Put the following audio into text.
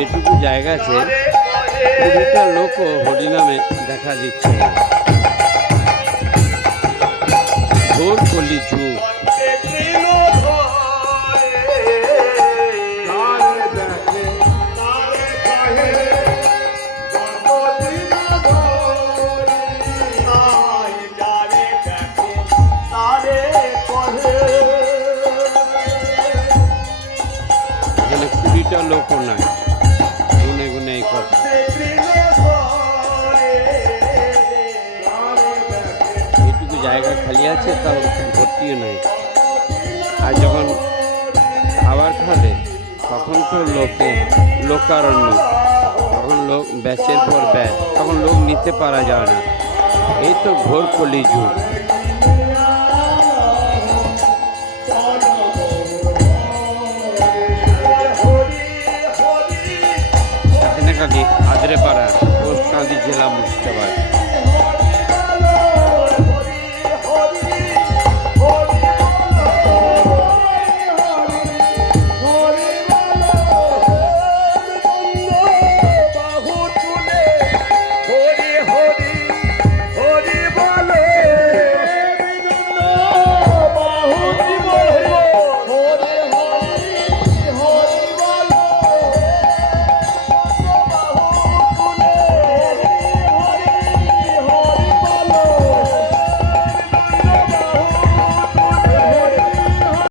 যেটুকু জায়গা আছে 20টা লোকও হরিনামে দেখা দিচ্ছে না। ঘোর কলি যুগ। এখানে 20টা লোকও নাই, গুনে গুনে এই কথা। এইটুকু জায়গা খালি আছে, তাও ভর্তিও নাই। আর যখন খাবার খাবে তখন তো লোকারণ্য, তখন লোক ব্যাচের পর ব্যাচ, তখন লোক নিতে পারা যায় না। এই তো ঘোর কলি যুগ। সাতিনাকান্দি, আদ্রেপাড়া, পোস্টকান্দি, জেলা মুর্শিদাবাদ।